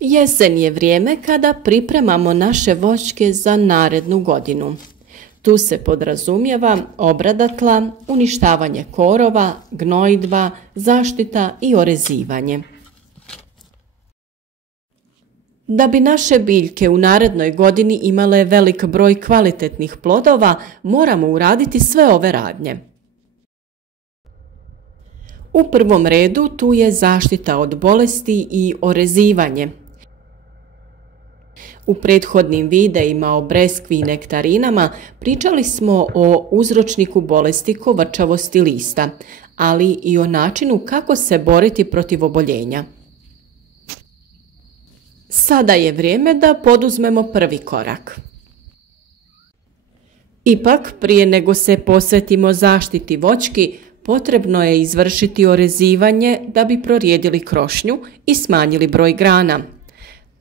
Jesen je vrijeme kada pripremamo naše voćke za narednu godinu. Tu se podrazumijeva obrada tla, uništavanje korova, gnojidba, zaštita i orezivanje. Da bi naše biljke u narednoj godini imale velik broj kvalitetnih plodova, moramo uraditi sve ove radnje. U prvom redu tu je zaštita od bolesti i orezivanje. U prethodnim videima o breskvi i nektarinama pričali smo o uzročniku bolesti kovrčavosti lista, ali i o načinu kako se boriti protiv oboljenja. Sada je vrijeme da poduzmemo prvi korak. Ipak, prije nego se posvetimo zaštiti voćki, potrebno je izvršiti orezivanje da bi prorijedili krošnju i smanjili broj grana.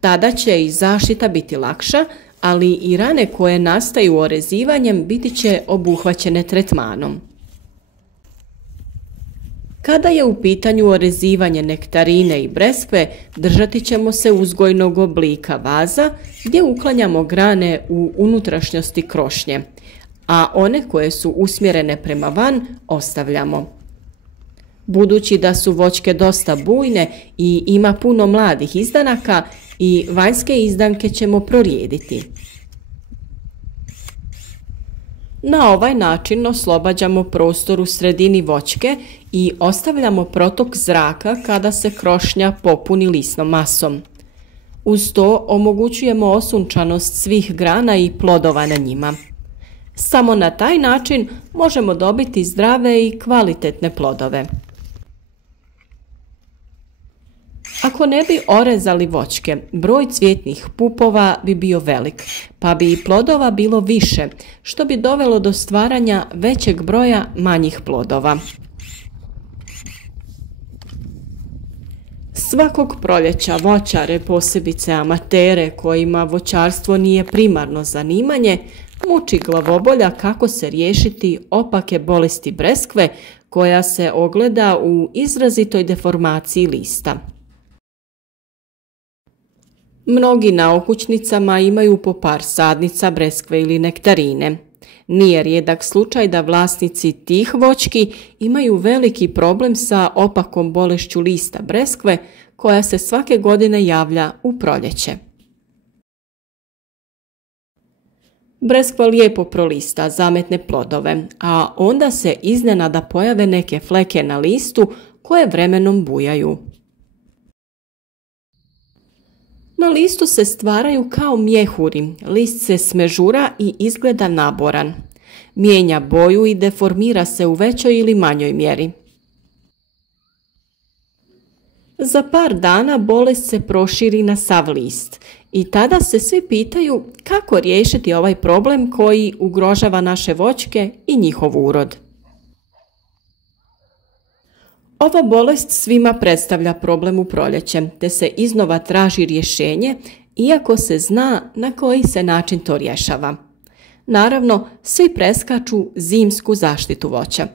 Tada će i zaštita biti lakša, ali i rane koje nastaju orezivanjem biti će obuhvaćene tretmanom. Kada je u pitanju orezivanje nektarine i breskve, držati ćemo se uzgojnog oblika vaza gdje uklanjamo grane u unutrašnjosti krošnje, a one koje su usmjerene prema van ostavljamo. Budući da su voćke dosta bujne i ima puno mladih izdanaka, i vanjske izdanke ćemo prorijediti. Na ovaj način oslobađamo prostor u sredini voćke i ostavljamo protok zraka kada se krošnja popuni lisnom masom. Uz to omogućujemo osunčanost svih grana i plodova na njima. Samo na taj način možemo dobiti zdrave i kvalitetne plodove. Ako ne bi orezali voćke, broj cvjetnih pupova bi bio velik, pa bi i plodova bilo više, što bi dovelo do stvaranja većeg broja manjih plodova. Svakog proljeća voćare, posebice amatere kojima voćarstvo nije primarno zanimanje, muči glavobolja kako se riješiti opake bolesti breskve koja se ogleda u izrazitoj deformaciji lista. Mnogi na okućnicama imaju po par sadnica breskve ili nektarine. Nije rijedak slučaj da vlasnici tih voćki imaju veliki problem sa opakom bolešću lista breskve koja se svake godine javlja u proljeće. Breskva lijepo prolista, zametne plodove, a onda se iznenada pojave neke fleke na listu koje vremenom bujaju. Na listu se stvaraju kao mjehuri, list se smežura i izgleda naboran. Mijenja boju i deformira se u većoj ili manjoj mjeri. Za par dana bolest se proširi na sav list i tada se svi pitaju kako riješiti ovaj problem koji ugrožava naše voćke i njihov urod. Ova bolest svima predstavlja problem u proljeće, te se iznova traži rješenje, iako se zna na koji se način to rješava. Naravno, svi preskaču zimsku zaštitu voća.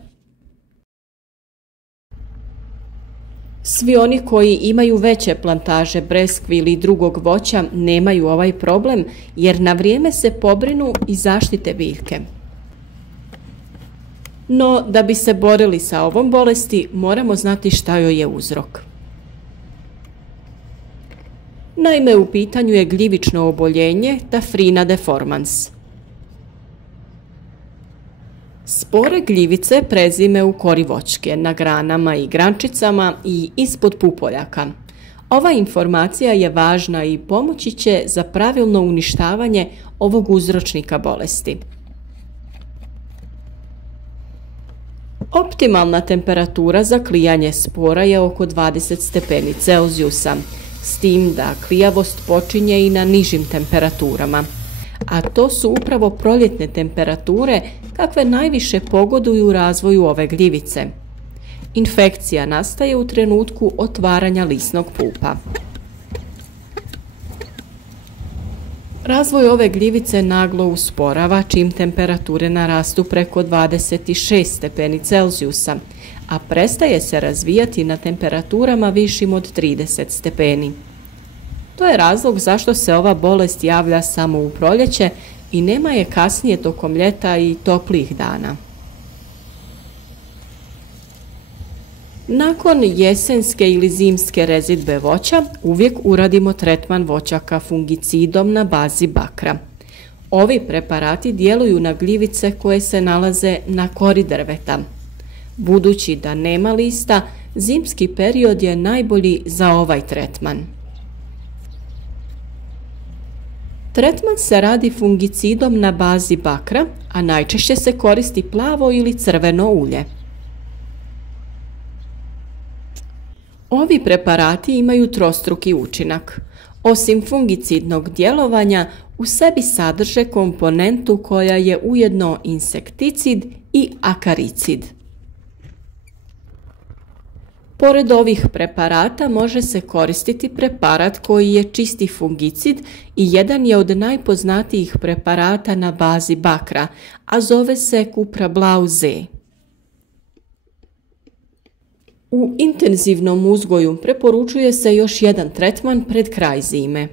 Svi oni koji imaju veće plantaže breskvi ili drugog voća nemaju ovaj problem, jer na vrijeme se pobrinu i zaštite biljke. No, da bi se borili sa ovom bolesti, moramo znati šta joj je uzrok. Naime, u pitanju je gljivično oboljenje Taphrina deformans. Spore gljivice prezime u kori voćke, na granama i grančicama i ispod pupoljaka. Ova informacija je važna i pomoći će za pravilno uništavanje ovog uzročnika bolesti. Optimalna temperatura za klijanje spora je oko 20 stepeni Celzijusa, s tim da klijavost počinje i na nižim temperaturama. A to su upravo proljetne temperature kakve najviše pogoduju razvoju ove gljivice. Infekcija nastaje u trenutku otvaranja lisnog pupa. Razvoj ove gljivice naglo usporava čim temperature narastu preko 26 stepeni Celzijusa, a prestaje se razvijati na temperaturama višim od 30 stepeni. To je razlog zašto se ova bolest javlja samo u proljeće i nema je kasnije tokom ljeta i toplih dana. Nakon jesenske ili zimske rezidbe voća uvijek uradimo tretman voćaka fungicidom na bazi bakra. Ovi preparati djeluju na gljivice koje se nalaze na kori drveta. Budući da nema lista, zimski period je najbolji za ovaj tretman. Tretman se radi fungicidom na bazi bakra, a najčešće se koristi plavo ili crveno ulje. Ovi preparati imaju trostruki učinak. Osim fungicidnog djelovanja, u sebi sadrže komponentu koja je ujedno insekticid i akaricid. Pored ovih preparata može se koristiti preparat koji je čisti fungicid i jedan je od najpoznatijih preparata na bazi bakra, a zove se Cupra Blau Z. U intenzivnom uzgoju preporučuje se još jedan tretman pred kraj zime.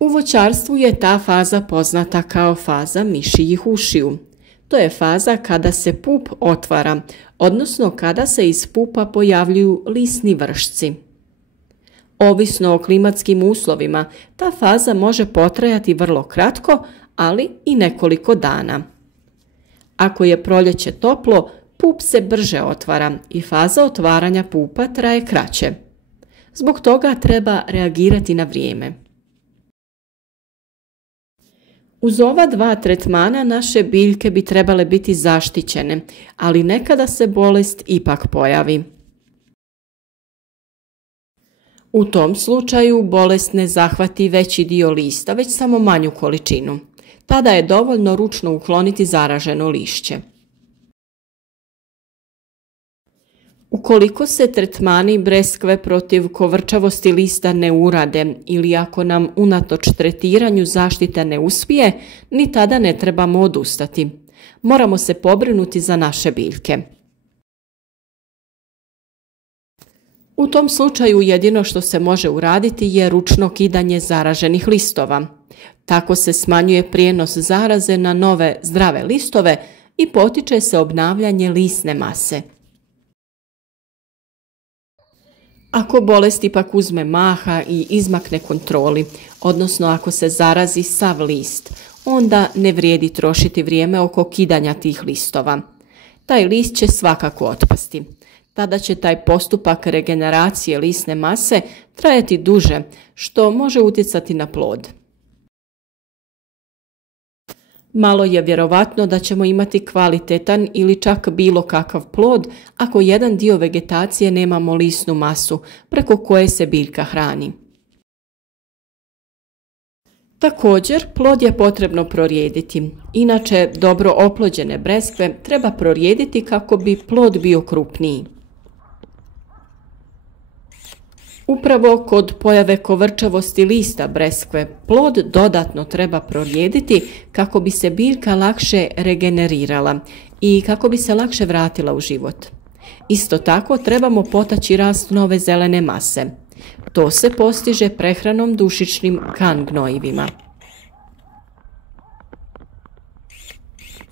U voćarstvu je ta faza poznata kao faza mišjih ušiju. To je faza kada se pup otvara, odnosno kada se iz pupa pojavljuju lisni vršci. Ovisno o klimatskim uslovima, ta faza može potrajati vrlo kratko, ali i nekoliko dana. Ako je proljeće toplo, pup se brže otvara i faza otvaranja pupa traje kraće. Zbog toga treba reagirati na vrijeme. Uz ova dva tretmana naše biljke bi trebale biti zaštićene, ali nekada se bolest ipak pojavi. U tom slučaju bolest ne zahvati veći dio lista, već samo manju količinu. Tada je dovoljno ručno ukloniti zaraženo lišće. Ukoliko se tretmani breskve protiv kovrčavosti lista ne urade ili ako nam unatoč tretiranju zaštita ne uspije, ni tada ne trebamo odustati. Moramo se pobrinuti za naše biljke. U tom slučaju jedino što se može uraditi je ručno kidanje zaraženih listova. Tako se smanjuje prijenos zaraze na nove zdrave listove i potiče se obnavljanje lisne mase. Ako bolest ipak uzme maha i izmakne kontroli, odnosno ako se zarazi sav list, onda ne vrijedi trošiti vrijeme oko kidanja tih listova. Taj list će svakako otpasti. Tada će taj postupak regeneracije lisne mase trajati duže, što može utjecati na plod. Malo je vjerovatno da ćemo imati kvalitetan ili čak bilo kakav plod ako jedan dio vegetacije nemamo lisnu masu preko koje se biljka hrani. Također, plod je potrebno prorijediti. Inače, dobro oplođene breskve treba prorijediti kako bi plod bio krupniji. Upravo kod pojave kovrčavosti lista breskve, plod dodatno treba prorijediti kako bi se biljka lakše regenerirala i kako bi se lakše vratila u život. Isto tako trebamo potaći rast nove zelene mase. To se postiže prehranom dušičnim kan gnojivima.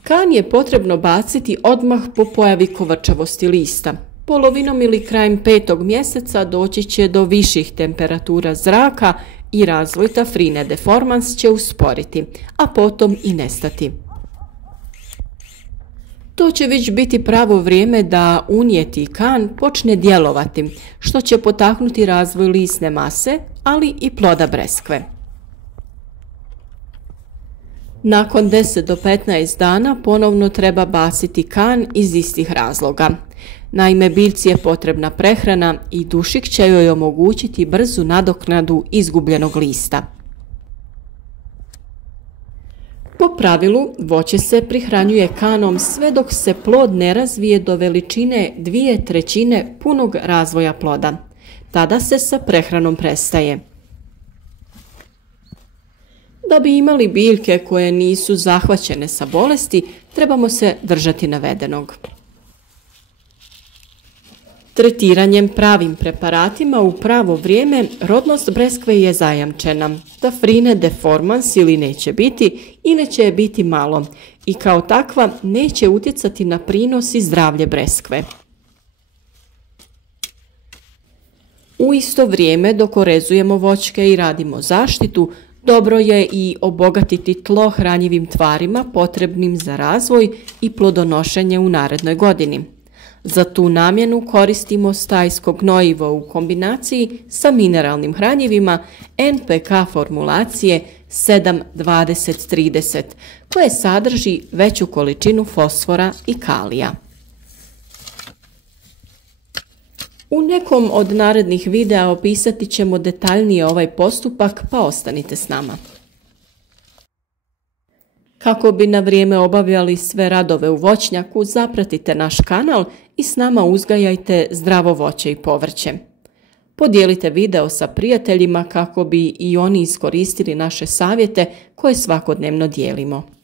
Kan je potrebno baciti odmah po pojavi kovrčavosti lista. Polovinom ili krajem 5. mjeseca doći će do viših temperatura zraka i razvoj tafrine deformans će usporiti, a potom i nestati. To će već biti pravo vrijeme da unijeti kan počne djelovati, što će potaknuti razvoj lisne mase, ali i ploda breskve. Nakon 10 do 15 dana ponovno treba baciti kan iz istih razloga. Naime, biljci je potrebna prehrana i dušik će joj omogućiti brzu nadoknadu izgubljenog lista. Po pravilu, voće se prihranjuje kanom sve dok se plod ne razvije do veličine 2/3 punog razvoja ploda. Tada se sa prehranom prestaje. Da bi imali biljke koje nisu zahvaćene sa bolesti, trebamo se držati navedenog. Tretiranjem pravim preparatima u pravo vrijeme rodnost breskve je zajamčena. Tafrine deformans ili neće će je biti malo i kao takva neće utjecati na prinos i zdravlje breskve. U isto vrijeme dok orezujemo voćke i radimo zaštitu, dobro je i obogatiti tlo hranjivim tvarima potrebnim za razvoj i plodonošenje u narednoj godini. Za tu namjenu koristimo stajsko gnojivo u kombinaciji sa mineralnim hranjivima NPK formulacije 7-20-30, koje sadrži veću količinu fosfora i kalija. U nekom od narednih videa opisati ćemo detaljnije ovaj postupak, pa ostanite s nama. Kako bi na vrijeme obavljali sve radove u voćnjaku, zapratite naš kanal i s nama uzgajajte zdravo voće i povrće. Podijelite video sa prijateljima kako bi i oni iskoristili naše savjete koje svakodnevno dijelimo.